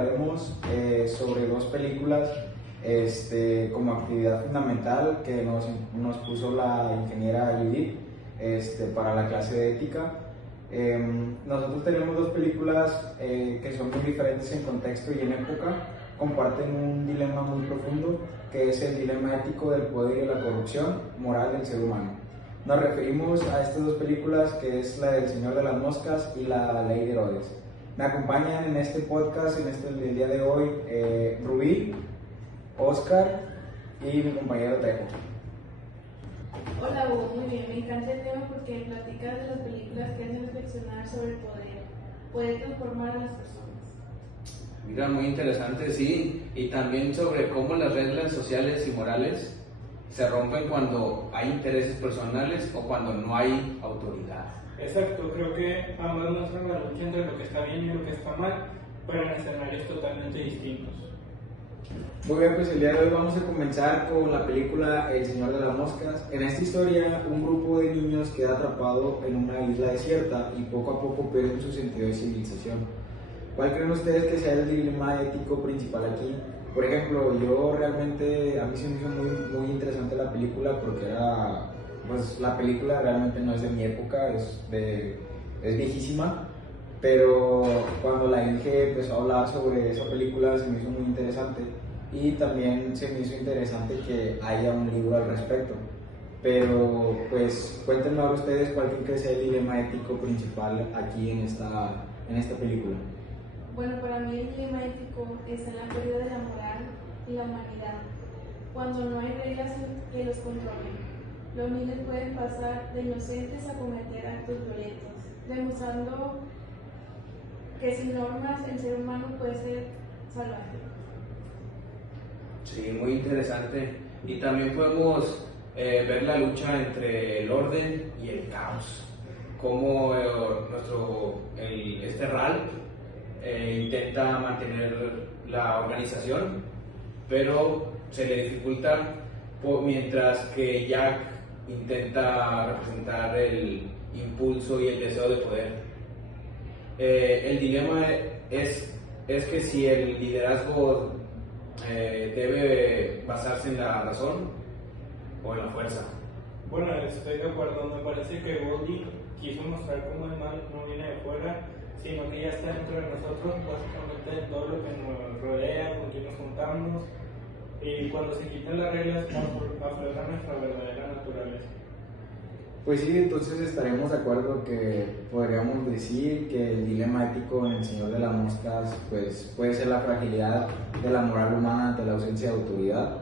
hablaremos sobre dos películas como actividad fundamental que nos puso la ingeniera Judith para la clase de ética. Nosotros tenemos dos películas que son muy diferentes en contexto y en época, comparten un dilema muy profundo que es el dilema ético del poder y de la corrupción moral del ser humano. Nos referimos a estas dos películas, que es la del Señor de las Moscas y la Ley de Herodes. Me acompañan en este podcast, el día de hoy, Rubí, Oscar y mi compañero Tejo. Hola Hugo, muy bien, me encanta el tema porque platica de las películas que hacen reflexionar sobre el poder transformar a las personas. Mira, muy interesante, sí, y también sobre cómo las reglas sociales y morales se rompen cuando hay intereses personales o cuando no hay autoridad. Exacto, creo que ambas muestran la lucha entre lo que está bien y lo que está mal, pero en escenarios totalmente distintos. Muy bien, pues el día de hoy vamos a comenzar con la película El Señor de las Moscas. En esta historia, un grupo de niños queda atrapado en una isla desierta y poco a poco pierden su sentido de civilización. ¿Cuál creen ustedes que sea el dilema ético principal aquí? Por ejemplo, a mí se me hizo muy interesante la película porque la película realmente no es de mi época, es viejísima, pero cuando la Inge empezó a hablar sobre esa película se me hizo muy interesante y también se me hizo interesante que haya un libro al respecto. Pero pues cuéntenme ahora ustedes cuál creen que sea el dilema ético principal aquí en esta película. Bueno, para mí el dilema ético está en la pérdida de la moral y la humanidad, cuando no hay reglas que los controlen. Los niños pueden pasar de inocentes a cometer actos violentos, demostrando que sin normas el ser humano puede ser salvaje. Sí, muy interesante. Y también podemos ver la lucha entre el orden y el caos. Cómo Ralph intenta mantener la organización, pero se le dificulta, mientras que Jack intenta representar el impulso y el deseo de poder. El dilema es que si el liderazgo debe basarse en la razón o en la fuerza. Bueno, estoy de acuerdo, me parece que Goldie quiso mostrar cómo el mal no viene de fuera, sino que ya está dentro de nosotros, básicamente todo lo que nos rodea, con quien nos juntamos, y cuando se quitan las reglas aflora nuestra verdadera naturaleza. Pues sí, entonces estaremos de acuerdo que podríamos decir que el dilema ético en El Señor de las Moscas pues, puede ser la fragilidad de la moral humana ante la ausencia de autoridad,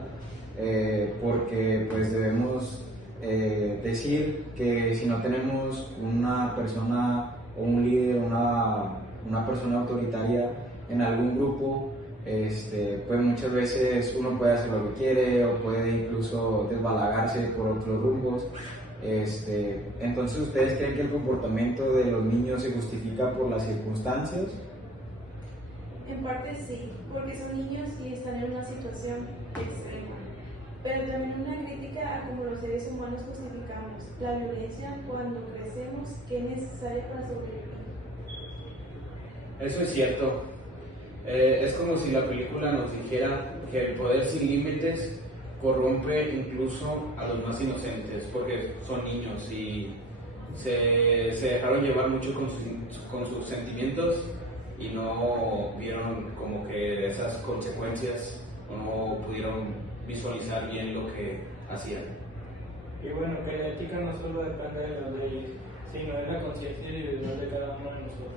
porque pues debemos decir que si no tenemos una persona o un líder, una persona autoritaria en algún grupo, pues muchas veces uno puede hacer lo que quiere o puede incluso desbalagarse por otros rumbos. Entonces, ¿ustedes creen que el comportamiento de los niños se justifica por las circunstancias? En parte sí, porque son niños y están en una situación extrema, pero también una crítica a cómo los seres humanos justificamos la violencia cuando crecemos, que es necesaria para sobrevivir. Eso es cierto. Es como si la película nos dijera que el poder sin límites corrompe incluso a los más inocentes, porque son niños y se dejaron llevar mucho con sus sentimientos y no vieron como que esas consecuencias, o no pudieron visualizar bien lo que hacían. Y bueno, que la ética no solo depende de las leyes, sino de la conciencia individual de cada uno de nosotros.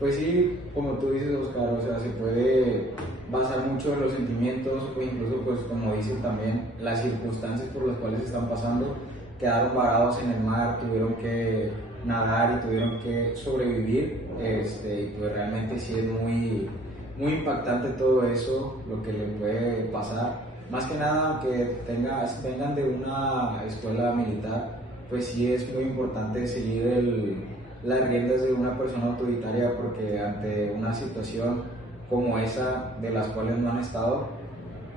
Pues sí, como tú dices, Oscar, o sea, se puede basar mucho en los sentimientos o incluso, pues como dicen también, las circunstancias por las cuales están pasando. Quedaron varados en el mar, tuvieron que nadar y tuvieron que sobrevivir, y pues realmente sí es muy impactante todo eso, lo que les puede pasar. Más que nada, que vengan de una escuela militar, pues sí es muy importante seguir las riendas de una persona autoritaria, porque ante una situación como esa de las cuales no han estado,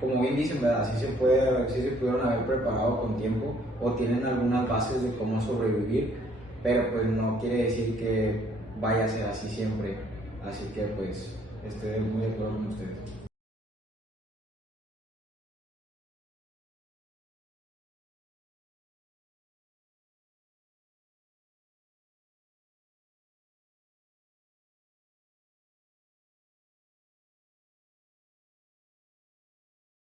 como bien dicen, ¿verdad? Sí se pudieron haber preparado con tiempo o tienen algunas bases de cómo sobrevivir, pero pues no quiere decir que vaya a ser así siempre. Así que pues esté muy de acuerdo con ustedes.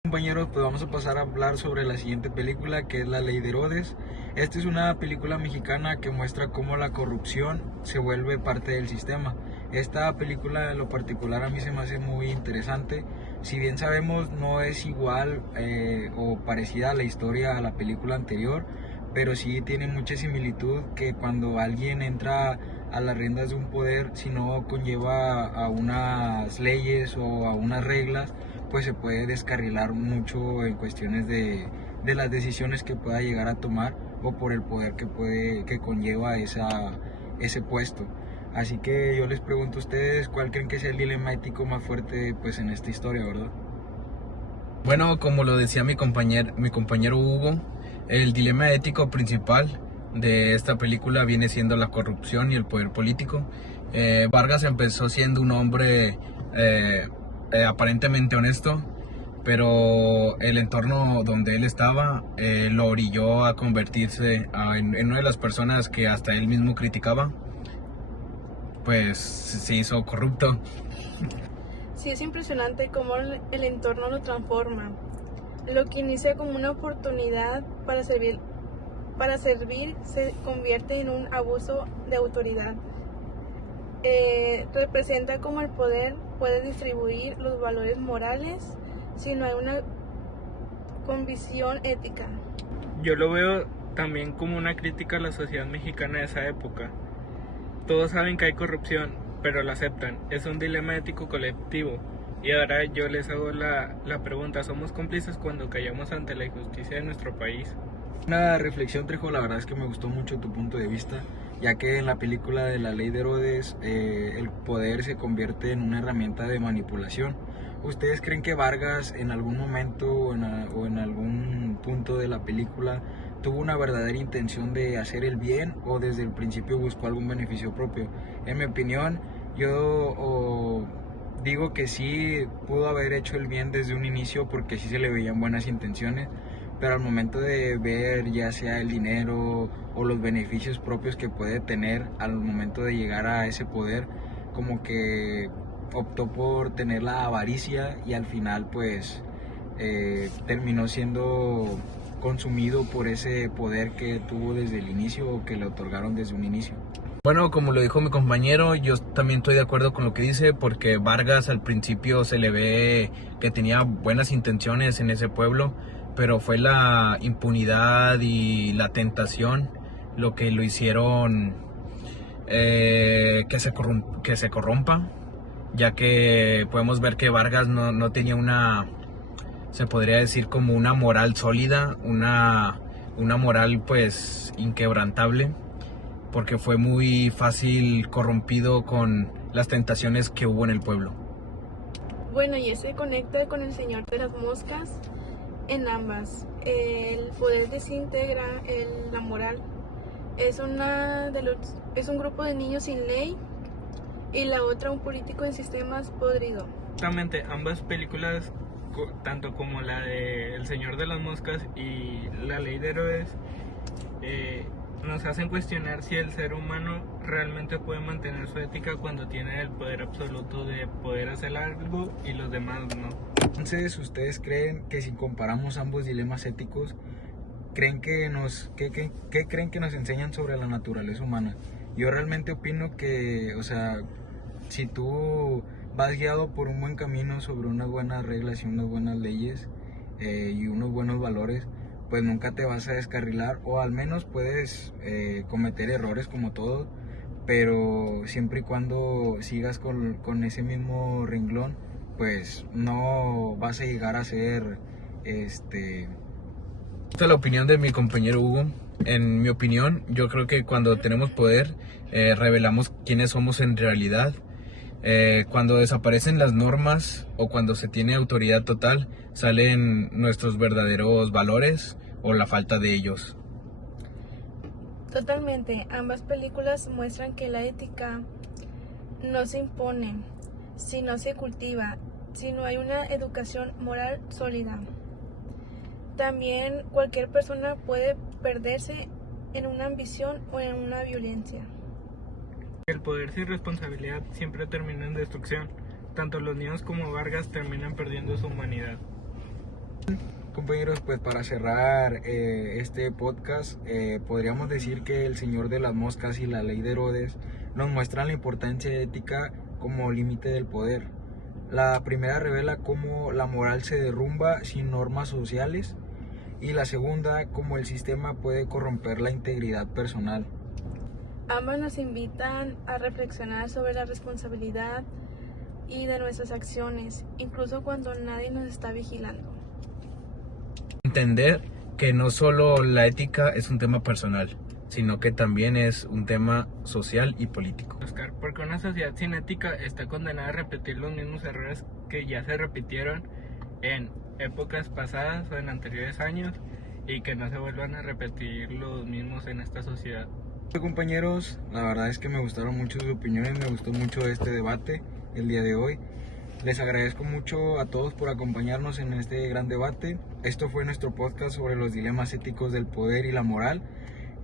Compañeros, pues vamos a pasar a hablar sobre la siguiente película, que es La Ley de Herodes. Esta es una película mexicana que muestra cómo la corrupción se vuelve parte del sistema. Esta película en lo particular a mí se me hace muy interesante. Si bien sabemos no es igual o parecida a la historia a la película anterior, pero sí tiene mucha similitud, que cuando alguien entra a las riendas de un poder, si no conlleva a unas leyes o a unas reglas, pues se puede descarrilar mucho en cuestiones de las decisiones que pueda llegar a tomar o por el poder que conlleva ese puesto. Así que yo les pregunto a ustedes, ¿cuál creen que sea el dilema ético más fuerte pues en esta historia, verdad? Bueno, como lo decía mi compañero Hugo, el dilema ético principal de esta película viene siendo la corrupción y el poder político. Vargas empezó siendo un hombre aparentemente honesto, pero el entorno donde él estaba lo orilló a convertirse en una de las personas que hasta él mismo criticaba, pues se hizo corrupto. Sí, es impresionante cómo el entorno lo transforma. Lo que inicia como una oportunidad para servir se convierte en un abuso de autoridad. Representa cómo el poder puede distribuir los valores morales si no hay una convicción ética. Yo lo veo también como una crítica a la sociedad mexicana de esa época. Todos saben que hay corrupción, pero la aceptan. Es un dilema ético colectivo. Y ahora yo les hago la pregunta, ¿somos cómplices cuando callamos ante la injusticia de nuestro país? Una reflexión, Trejo, la verdad es que me gustó mucho tu punto de vista, ya que en la película de La Ley de Herodes el poder se convierte en una herramienta de manipulación. ¿Ustedes creen que Vargas en algún momento o en algún punto de la película tuvo una verdadera intención de hacer el bien o desde el principio buscó algún beneficio propio? En mi opinión, yo digo que sí pudo haber hecho el bien desde un inicio porque sí se le veían buenas intenciones, pero al momento de ver ya sea el dinero o los beneficios propios que puede tener al momento de llegar a ese poder, como que optó por tener la avaricia y al final pues terminó siendo consumido por ese poder que tuvo desde el inicio o que le otorgaron desde un inicio. Bueno, como lo dijo mi compañero, yo también estoy de acuerdo con lo que dice, porque Vargas al principio se le ve que tenía buenas intenciones en ese pueblo, pero fue la impunidad y la tentación lo que lo hicieron que se corrompa, ya que podemos ver que Vargas no tenía se podría decir como una moral sólida, una moral pues inquebrantable, porque fue muy fácil corrompido con las tentaciones que hubo en el pueblo. Bueno, y ese conecta con el Señor de las Moscas en ambas. El poder desintegra la moral. Es un grupo de niños sin ley y la otra un político en sistemas podrido. Exactamente, ambas películas, tanto como la de El Señor de las Moscas y La Ley de Herodes, nos hacen cuestionar si el ser humano realmente puede mantener su ética cuando tiene el poder absoluto de poder hacer algo y los demás no. Entonces, ¿ustedes creen que si comparamos ambos dilemas éticos, creen que qué creen que nos enseñan sobre la naturaleza humana? Yo realmente opino que, o sea, si tú vas guiado por un buen camino sobre unas buenas reglas y unas buenas leyes y unos buenos valores, pues nunca te vas a descarrilar, o al menos puedes cometer errores como todos, pero siempre y cuando sigas con ese mismo renglón, pues no vas a llegar a ser Esta es la opinión de mi compañero Hugo. En mi opinión, yo creo que cuando tenemos poder, revelamos quiénes somos en realidad. Cuando desaparecen las normas o cuando se tiene autoridad total, salen nuestros verdaderos valores o la falta de ellos. Totalmente, ambas películas muestran que la ética no se impone, si no se cultiva, si no hay una educación moral sólida. También cualquier persona puede perderse en una ambición o en una violencia. El poder sin responsabilidad siempre termina en destrucción. Tanto los niños como Vargas terminan perdiendo su humanidad. Compañeros, pues para cerrar este podcast, podríamos decir que El Señor de las Moscas y La Ley de Herodes nos muestran la importancia ética como límite del poder. La primera revela cómo la moral se derrumba sin normas sociales, y la segunda, cómo el sistema puede corromper la integridad personal. Ambas nos invitan a reflexionar sobre la responsabilidad y de nuestras acciones, incluso cuando nadie nos está vigilando. Entender que no solo la ética es un tema personal, sino que también es un tema social y político. Oscar, porque una sociedad sin ética está condenada a repetir los mismos errores que ya se repitieron en épocas pasadas o en anteriores años, y que no se vuelvan a repetir los mismos en esta sociedad. Compañeros, la verdad es que me gustaron mucho sus opiniones, me gustó mucho este debate el día de hoy. Les agradezco mucho a todos por acompañarnos en este gran debate. Esto fue nuestro podcast sobre los dilemas éticos del poder y la moral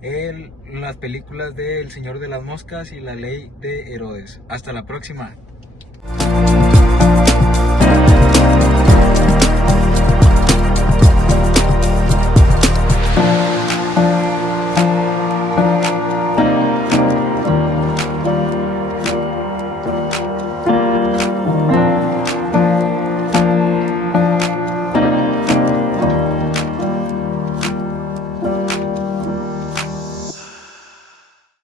en las películas de El Señor de las Moscas y La Ley de Herodes. Hasta la próxima.